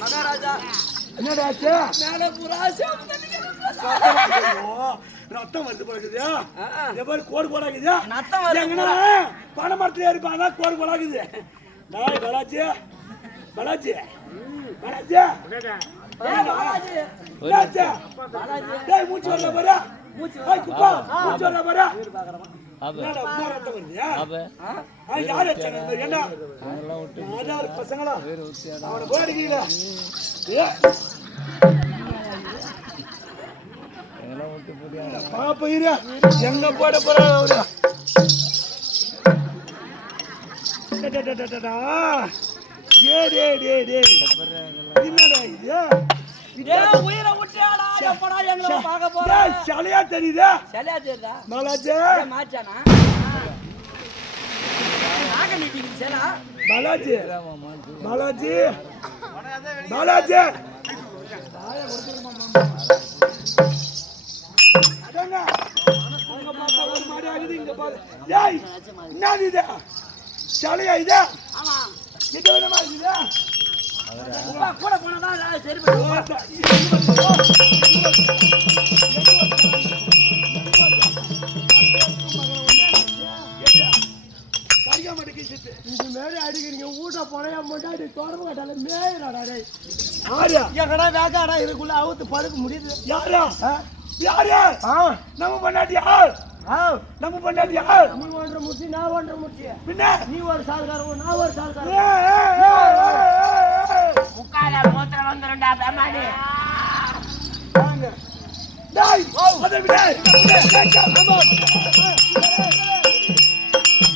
மகாராஜா என்னடா ரத்தம் வருது போகுது எவ்வாறு கோடு போடாக்குது எங்கன்னா பனை மரத்துல இருப்பாங்க கோடு போடாக்குது டாய் பலாச்சி பலாச்சி பலாச்சி மூச்சு வரல பாரு மூச்சு வரல பாரு பசங்களா அவனை போடுறீங்களா பாப்ப எங்க போட போற சலையா தெரியுதா பாலாஜி பாலாஜி பாலாஜி பாலாஜி ஒரு மாடி ஆகுது இங்க பாரு என்ன இது சலையா இதா இது வேணுமா இருக்குதா கூட போனதான் சரி இது மேலே அடிக்கிறீங்க ஊட்ட போனையா முன்னாடி தொடர்பு கட்டால மேலாடா எங்கடா வேக்காடா இதுக்குள்ள அவுத்து படுக்க முடியுது யாரா யாரு நம்ம பண்ணாட்டியா நம்ம பண்ணாட்டியா நீ ஒன்ற முடிச்சு நான் ஒன்ற முடிச்சு பின்ன நீ ஒரு சால்காரன் நான் ஒரு சால்காரன் முக்கால மூத்திர வந்துருண்டா பெமானி வாங்க டேய் அத விடு